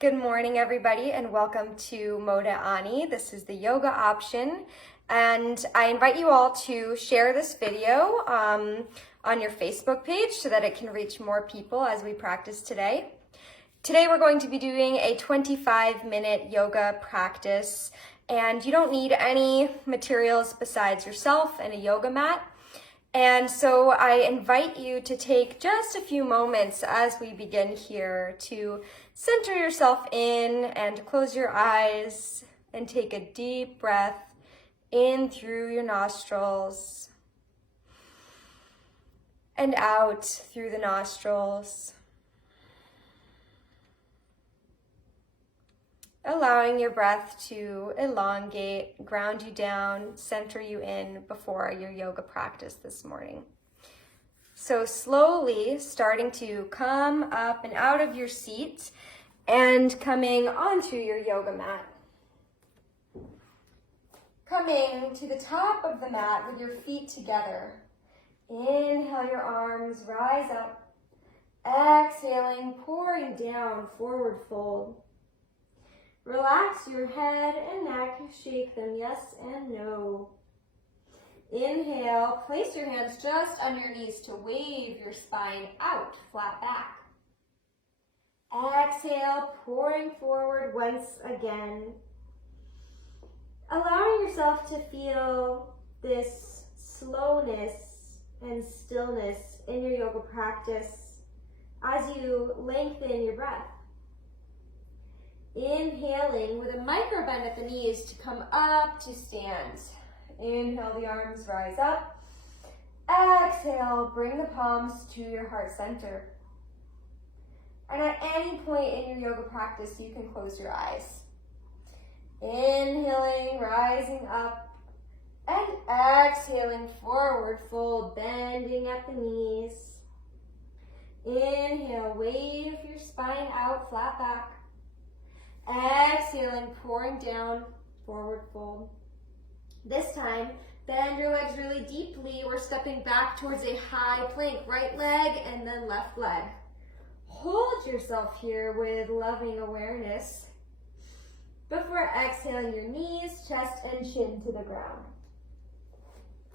Good morning, everybody, and welcome to Modeh. This is the yoga option, and I invite you all to share this video on your Facebook page so that it can reach more people as we practice today. Today we're going to be doing a 25-minute yoga practice, and you don't need any materials besides yourself and a yoga mat. And so I invite you to take just a few moments as we begin here to center yourself in and close your eyes and take a deep breath in through your nostrils and out through the nostrils. Allowing your breath to elongate, ground you down, center you in before your yoga practice this morning. So slowly starting to come up and out of your seat and coming onto your yoga mat. Coming to the top of the mat with your feet together. Inhale, your arms rise up. Exhaling, pouring down, forward fold. Relax your head and neck, shake them yes and no. Inhale, place your hands just under your knees to wave your spine out, flat back. Exhale, pouring forward once again. Allowing yourself to feel this slowness and stillness in your yoga practice as you lengthen your breath. Inhaling with a micro bend at the knees to come up to stand. Inhale, the arms rise up. Exhale, bring the palms to your heart center. And at any point in your yoga practice, you can close your eyes. Inhaling, rising up, and exhaling, forward fold, bending at the knees. Inhale, wave your spine out, flat back. Exhaling, pouring down, forward fold. This time, bend your legs really deeply. We're stepping back towards a high plank, right leg and then left leg. Hold yourself here with loving awareness before exhaling your knees, chest, and chin to the ground.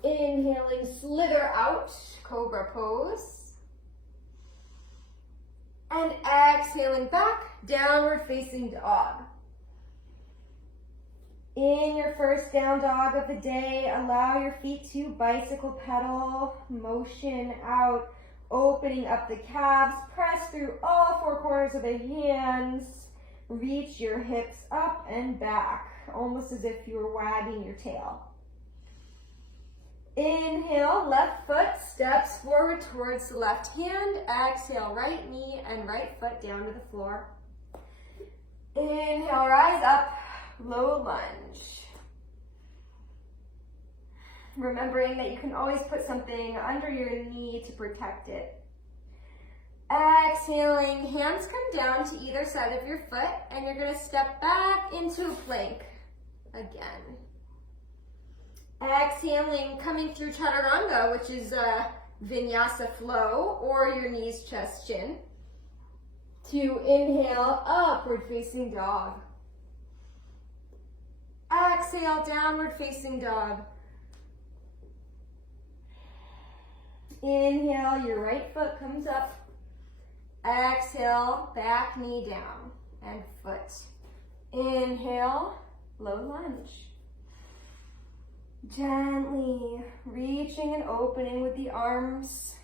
Inhaling, slither out, cobra pose. And exhaling back, downward facing dog. In your first down dog of the day, allow your feet to bicycle pedal, motion out, opening up the calves, press through all four corners of the hands, reach your hips up and back, almost as if you were wagging your tail. Inhale, left foot steps forward towards the left hand. Exhale, right knee and right foot down to the floor. Inhale, rise up, low lunge. Remembering that you can always put something under your knee to protect it. Exhaling, hands come down to either side of your foot and you're going to step back into a plank again. Exhaling, coming through chaturanga, which is a vinyasa flow, or your knees, chest, chin, to inhale, upward facing dog. Exhale, downward facing dog. Inhale, your right foot comes up. Exhale, back knee down and foot. Inhale, low lunge. Gently reaching and opening with the arms,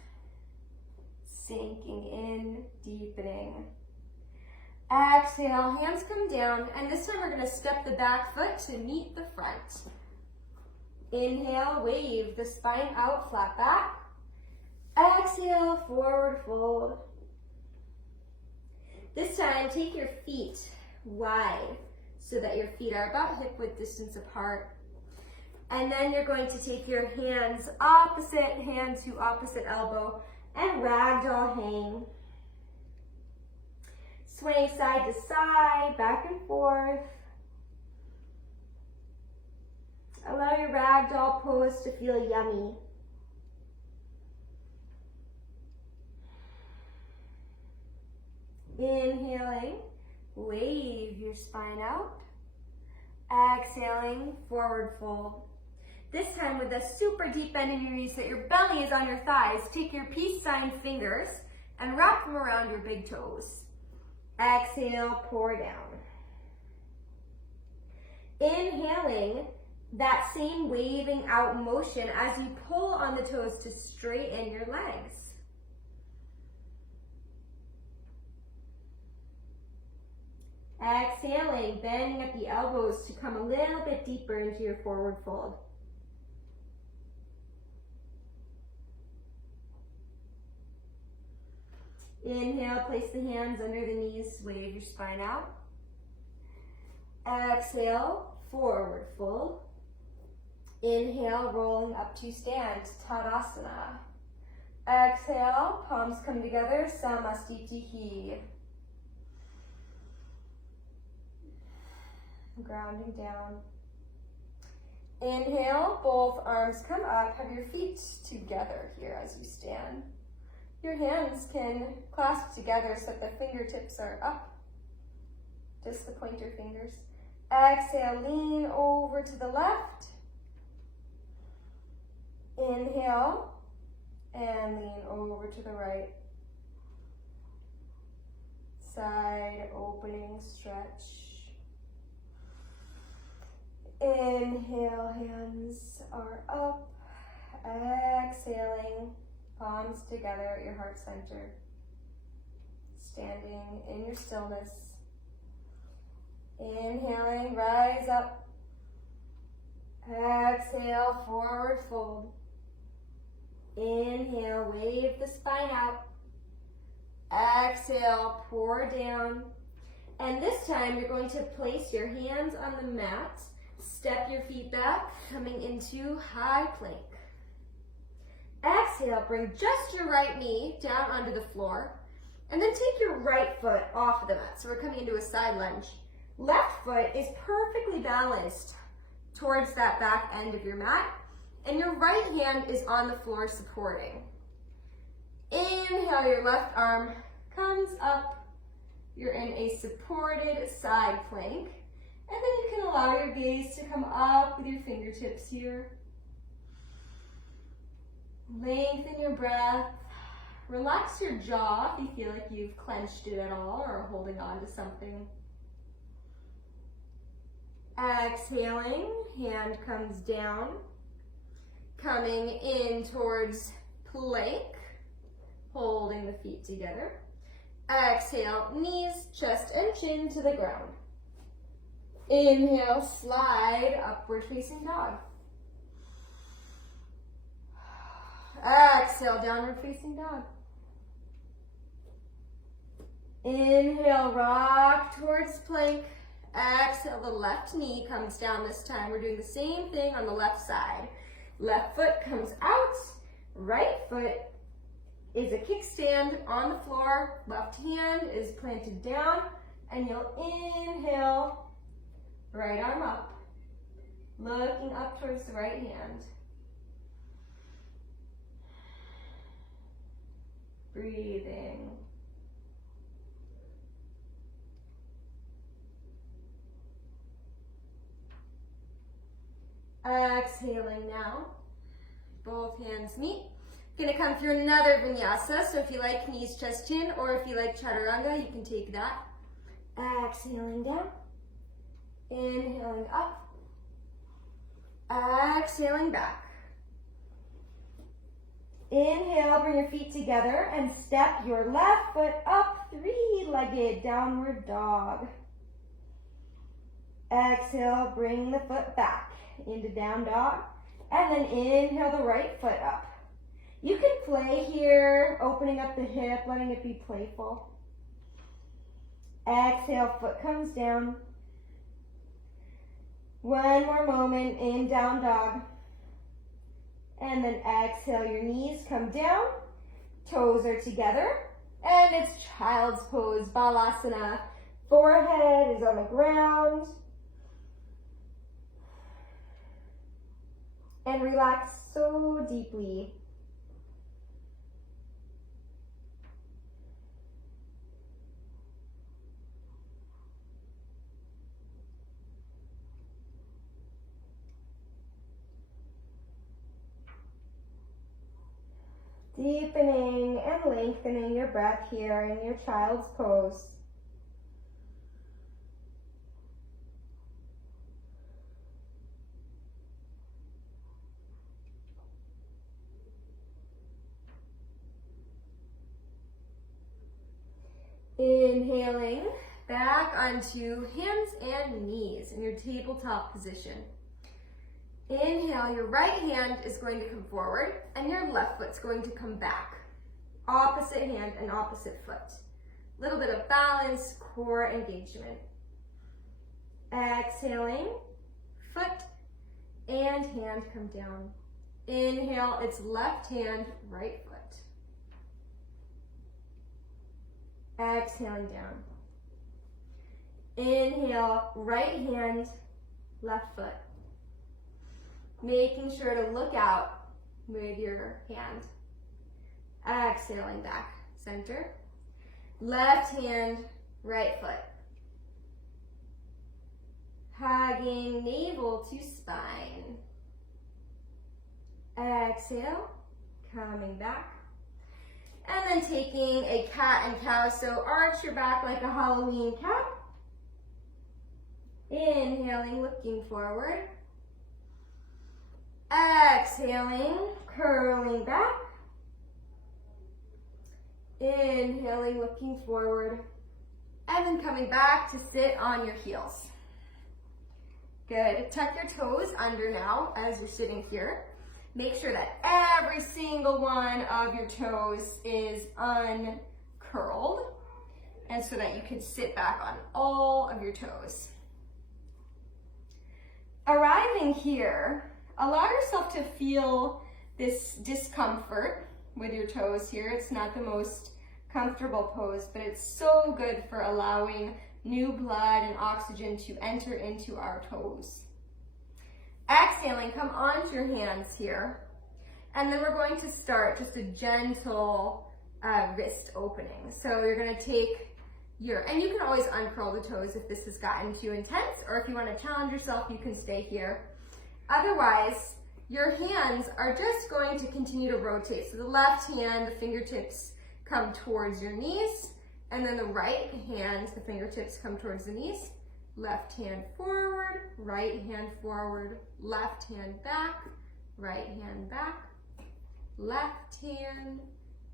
sinking in, deepening. Exhale, hands come down, and this time we're going to step the back foot to meet the front. Inhale, wave the spine out, flat back. Exhale, forward fold. This time, take your feet wide so that your feet are about hip width distance apart. And then you're going to take your hands opposite hand to opposite elbow and ragdoll hang. Swaying side to side, back and forth. Allow your ragdoll pose to feel yummy. Inhaling, wave your spine out. Exhaling, forward fold. This time with a super deep bend in your knees so that your belly is on your thighs. Take your peace sign fingers and wrap them around your big toes. Exhale, pour down. Inhaling that same waving out motion as you pull on the toes to straighten your legs. Exhaling, bending at the elbows to come a little bit deeper into your forward fold. Inhale, place the hands under the knees, wave your spine out. Exhale, forward fold. Inhale, rolling up to stand, Tadasana. Exhale, palms come together, Samastitihi. Grounding down. Inhale, both arms come up, have your feet together here as you stand. Your hands can clasp together so that the fingertips are up, just the pointer fingers. Exhale, lean over to the left. Inhale, and lean over to the right. Side opening stretch. Inhale, hands are up. Exhaling, palms together at your heart center. Standing in your stillness. Inhaling, rise up. Exhale, forward fold. Inhale, wave the spine out. Exhale, pour down. And this time you're going to place your hands on the mat. Step your feet back, coming into high plank. Exhale, bring just your right knee down onto the floor. And then take your right foot off of the mat. So we're coming into a side lunge. Left foot is perfectly balanced towards that back end of your mat. And your right hand is on the floor supporting. Inhale, your left arm comes up. You're in a supported side plank. And then you can allow your gaze to come up with your fingertips here. Lengthen your breath. Relax your jaw if you feel like you've clenched it at all or are holding on to something. Exhaling, hand comes down. Coming in towards plank, holding the feet together. Exhale, knees, chest, and chin to the ground. Inhale, slide, upward facing dog. Exhale, downward facing dog. Inhale, rock towards plank. Exhale, the left knee comes down this time. We're doing the same thing on the left side. Left foot comes out, right foot is a kickstand on the floor, left hand is planted down, and you'll inhale, right arm up, looking up towards the right hand. Breathing. Exhaling now. Both hands meet. Gonna come through another vinyasa. So if you like knees, chest, chin, or if you like chaturanga, you can take that. Exhaling down. Inhaling up. Exhaling back. Inhale, bring your feet together and step your left foot up, three-legged downward dog. Exhale, bring the foot back into down dog, and then inhale the right foot up. You can play here, opening up the hip, letting it be playful. Exhale, foot comes down. One more moment in down dog. And then exhale, your knees come down, toes are together, and it's child's pose, balasana. Forehead is on the ground. And relax so deeply. Deepening and lengthening your breath here in your child's pose. Inhaling back onto hands and knees in your tabletop position. Inhale, your right hand is going to come forward and your left foot's going to come back. Opposite hand and opposite foot. Little bit of balance, core engagement. Exhaling, foot and hand come down. Inhale, it's left hand, right foot. Exhaling down. Inhale, right hand, left foot. Making sure to look out with your hand. Exhaling back, center. Left hand, right foot. Hugging navel to spine. Exhale, coming back. And then taking a cat and cow, so arch your back like a Halloween cat. Inhaling, looking forward. Exhaling, curling back. Inhaling, looking forward. And then coming back to sit on your heels. Good. Tuck your toes under now as you're sitting here. Make sure that every single one of your toes is uncurled, and so that you can sit back on all of your toes. Arriving here, allow yourself to feel this discomfort with your toes here. It's not the most comfortable pose, but it's so good for allowing new blood and oxygen to enter into our toes. Exhaling, come onto your hands here. And then we're going to start just a gentle wrist opening. So you're gonna take and you can always uncurl the toes if this has gotten too intense, or if you wanna challenge yourself, you can stay here. Otherwise, your hands are just going to continue to rotate. So the left hand, the fingertips come towards your knees, and then the right hand, the fingertips come towards the knees. Left hand forward, right hand forward, left hand back, right hand back, left hand,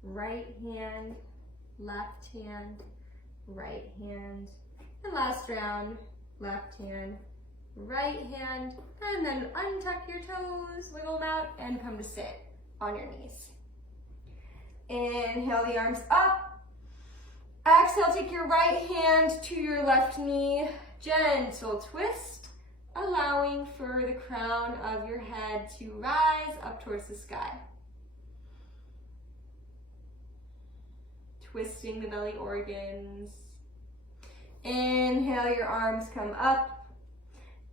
right hand, left hand, right hand, and last round, left hand, right hand, and then untuck your toes, wiggle them out, and come to sit on your knees. Inhale the arms up. Exhale, take your right hand to your left knee. Gentle twist, allowing for the crown of your head to rise up towards the sky. Twisting the belly organs. Inhale, your arms come up.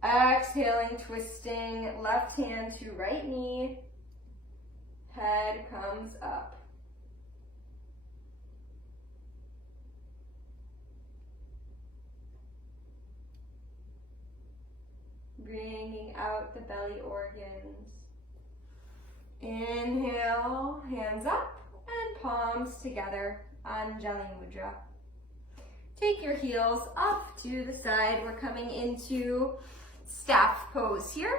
Exhaling, twisting, left hand to right knee. Head comes up. Bringing out the belly organs. Inhale, hands up and palms together, Anjali Mudra. Take your heels off to the side. We're coming into staff pose here.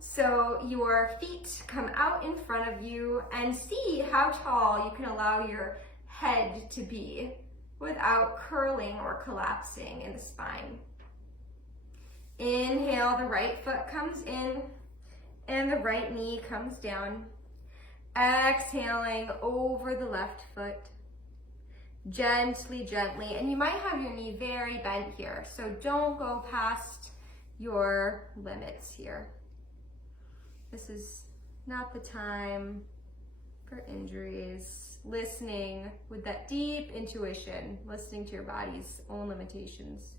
So your feet come out in front of you, and see how tall you can allow your head to be without curling or collapsing in the spine. Inhale, the right foot comes in and the right knee comes down. Exhaling over the left foot. Gently, gently, and you might have your knee very bent here, so don't go past your limits here. This is not the time for injuries. Listening with that deep intuition, listening to your body's own limitations.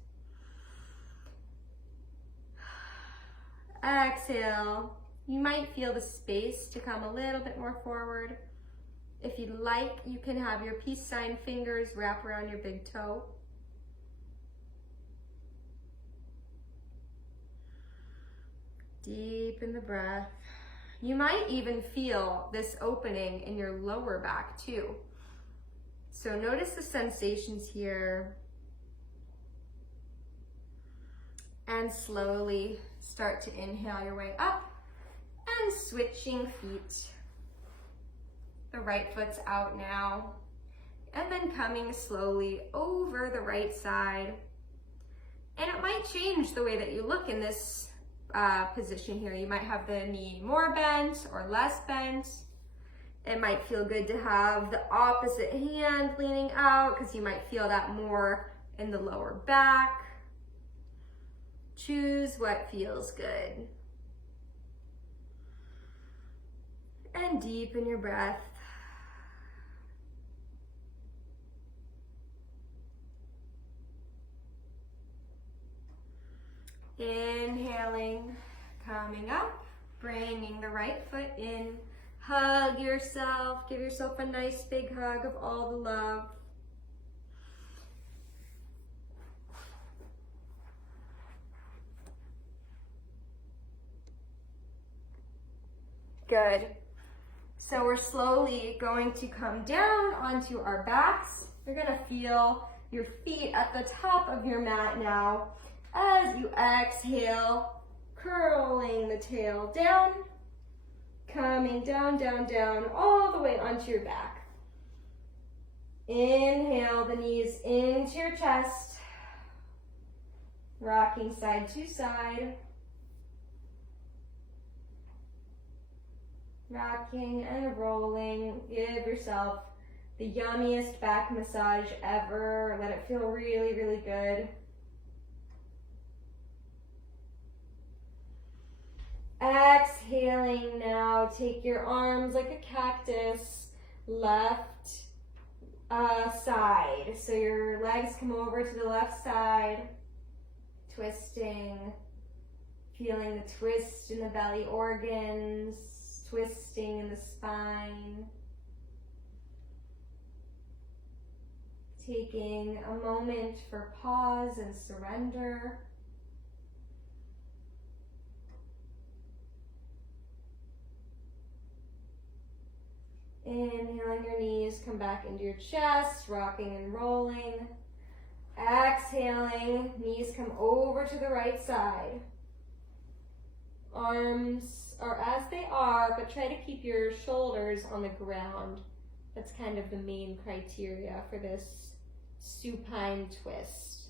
Exhale. You might feel the space to come a little bit more forward. If you'd like, you can have your peace sign fingers wrap around your big toe. Deepen the breath. You might even feel this opening in your lower back too. So notice the sensations here. And slowly start to inhale your way up and switching feet. The right foot's out now. And then coming slowly over the right side. And it might change the way that you look in this position here. You might have the knee more bent or less bent. It might feel good to have the opposite hand leaning out because you might feel that more in the lower back. Choose what feels good. And deepen your breath. Inhaling, coming up, bringing the right foot in. Hug yourself, give yourself a nice big hug of all the love. Good. So we're slowly going to come down onto our backs. You're gonna feel your feet at the top of your mat now. As you exhale, curling the tail down, coming down, down, down, all the way onto your back. Inhale the knees into your chest, rocking side to side. Rocking and rolling. Give yourself the yummiest back massage ever. Let it feel really, really good. Exhaling now, take your arms like a cactus, left side. So your legs come over to the left side, twisting, feeling the twist in the belly organs, twisting in the spine. Taking a moment for pause and surrender. Inhaling your knees, come back into your chest, rocking and rolling. Exhaling, knees come over to the right side. Arms are as they are, but try to keep your shoulders on the ground. That's kind of the main criteria for this supine twist.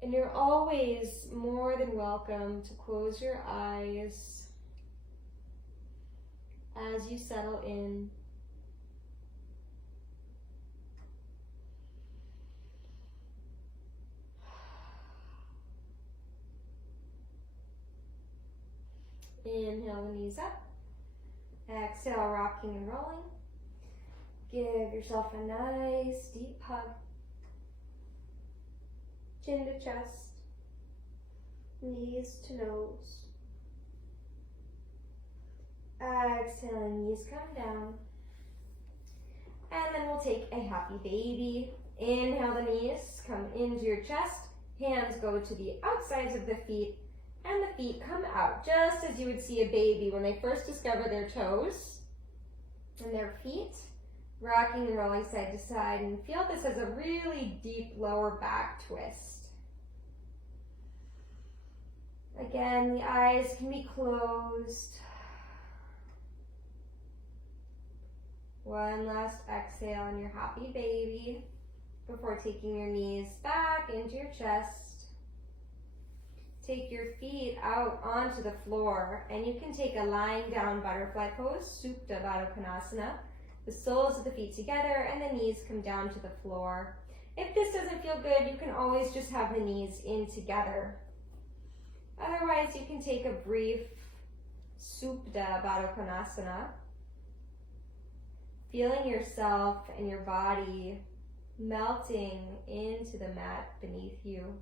And you're always more than welcome to close your eyes as you settle in. Inhale the knees up. Exhale, rocking and rolling. Give yourself a nice deep hug. Chin to chest, knees to nose. Exhaling, knees come down. And then we'll take a happy baby. Inhale the knees, come into your chest. Hands go to the outsides of the feet. And the feet come out, just as you would see a baby when they first discover their toes and their feet. Rocking and rolling side to side, and feel this as a really deep lower back twist. Again, the eyes can be closed. One last exhale on your happy baby before taking your knees back into your chest. Take your feet out onto the floor, and you can take a lying down butterfly pose, Supta Baddha Konasana. The soles of the feet together and the knees come down to the floor. If this doesn't feel good, you can always just have the knees in together. Otherwise, you can take a brief Supta Baddha Konasana, feeling yourself and your body melting into the mat beneath you.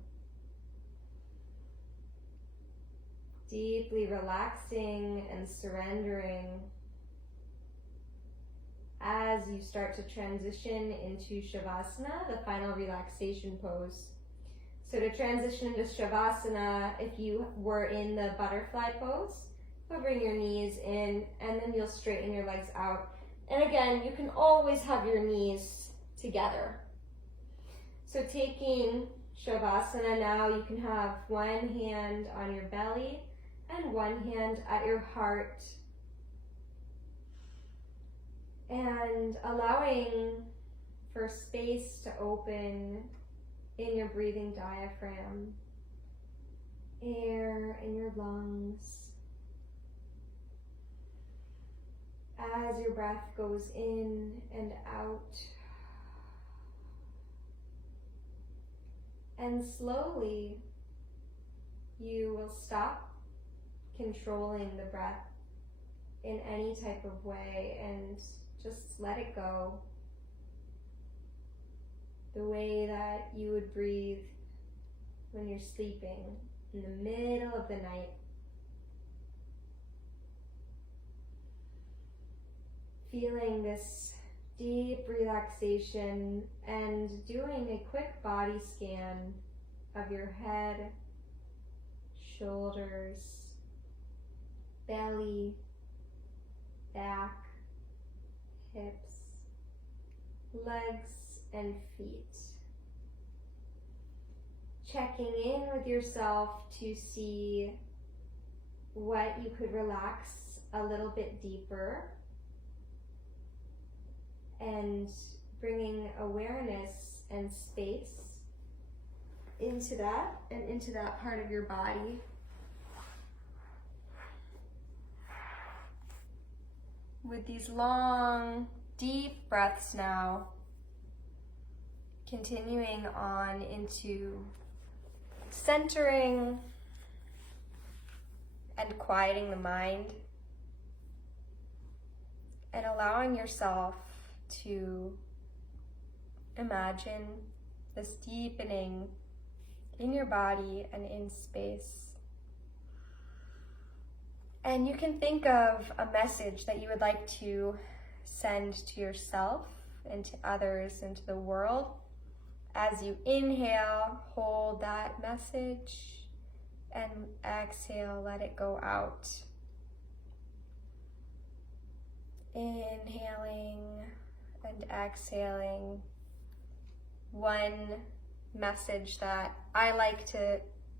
Deeply relaxing and surrendering as you start to transition into shavasana, the final relaxation pose. So to transition into shavasana, if you were in the butterfly pose, hovering your knees in, and then you'll straighten your legs out. And again, you can always have your knees together. So taking shavasana now, you can have one hand on your belly and one hand at your heart. And allowing for space to open in your breathing diaphragm, air in your lungs. As your breath goes in and out. And slowly, you will stop controlling the breath in any type of way and just let it go. The way that you would breathe when you're sleeping in the middle of the night. Feeling this deep relaxation and doing a quick body scan of your head, shoulders, belly, back, hips, legs, and feet. Checking in with yourself to see what you could relax a little bit deeper, and bringing awareness and space into that and into that part of your body. With these long, deep breaths now, continuing on into centering and quieting the mind, and allowing yourself to imagine this deepening in your body and in space. And you can think of a message that you would like to send to yourself and to others and to the world. As you inhale, hold that message, and exhale, let it go out. Inhaling and exhaling. One message that I like to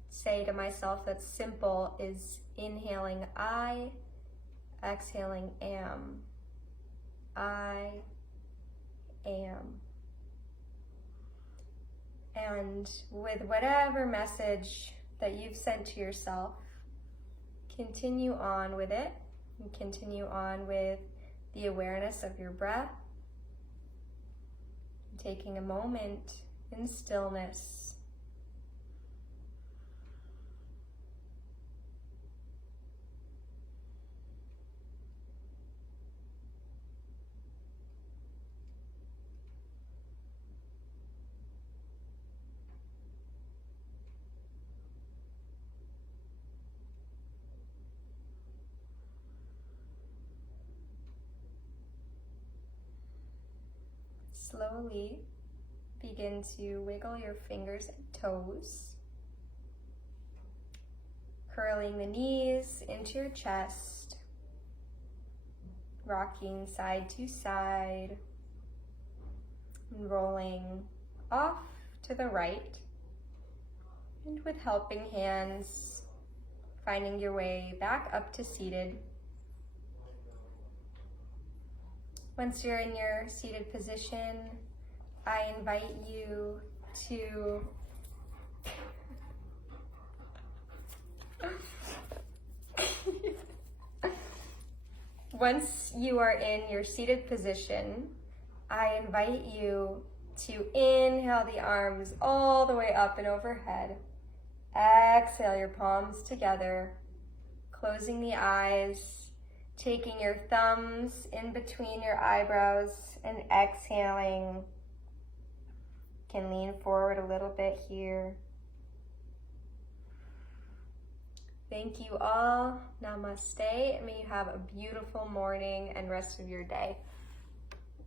say to myself that's simple is inhaling I, exhaling am. I am. And with whatever message that you've sent to yourself, continue on with it, and continue on with the awareness of your breath, taking a moment in stillness. Slowly begin to wiggle your fingers and toes, curling the knees into your chest, rocking side to side, and rolling off to the right, and with helping hands, finding your way back up to seated. Once you're in your seated position, I invite you to once you are in your seated position, I invite you to inhale the arms all the way up and overhead. Exhale your palms together, closing the eyes, taking your thumbs in between your eyebrows and exhaling. You can lean forward a little bit here. Thank you all. Namaste. May you have a beautiful morning and rest of your day.